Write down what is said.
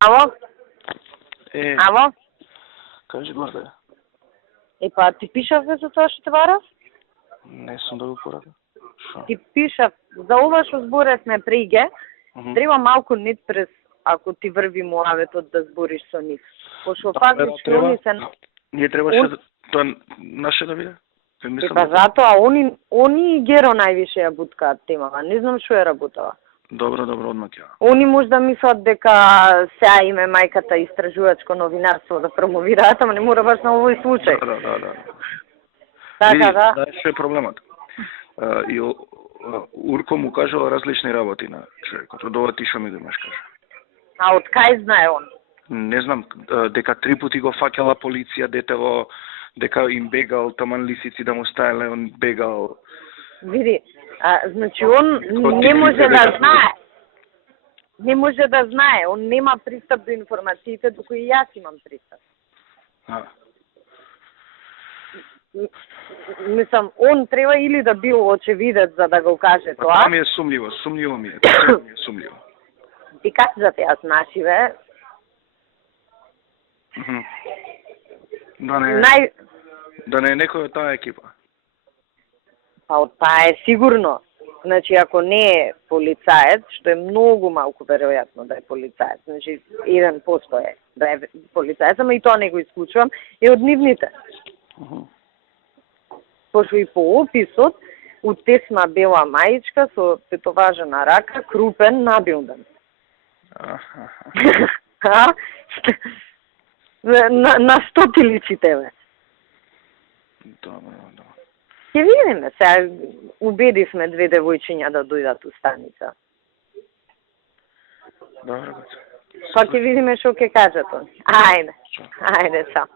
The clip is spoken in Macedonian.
Ало? Ало? Кажи Горде. Па ти пишавме за тоа што те барав? Не сум да го порадам. Шо? Ти пишав за ова што зборевме преге, треба малку нет през ако ти врви муаветот да збориш со нив. Пошто фактички они се... Ние требаше тоа наше да биде? Па затоа они Геро највише ја буткаат темава. Не знам што ја работава. Добро, одмак ја. Они може да мислат дека сега име мајката истражувачко новинарство да промовираат, ама не мора баш на овој случај. Да. Така да. Да, што е проблемот? И Урко му кажала различни работи на човекот. Од ова ти што ми имаш кажа? А од кај знае он? Не знам, дека 3 пати го фаќала полиција, детево, дека им бегал, таман лисици да му стаеле, он бегал. Види, значи он не може да знае. Не може да знае, он нема пристап до информациите, до кои јас имам пристап. Мислам, он треба или да бил очевидец за да го каже тоа. Тоа ми е сумњиво ми е. Ти как за теа знаши, бе? Да не е некој од таа екипа. Па од таа е сигурно. Значи, ако не е полицаец, што е многу малку веројатно да е полицаец, значи 1% е да е полицаец, ама и тоа не го исклучувам, е од нивните. Пошто и по описот, утесна бела мајичка со тетоважена рака, крупен, набилден. На што ти личи тебе? Добро. Ќе видиме, сега убедивме 2 девојчиња да дојдат у станица. Добро. Па ќе видиме што ќе кажат они. Ајде, чао.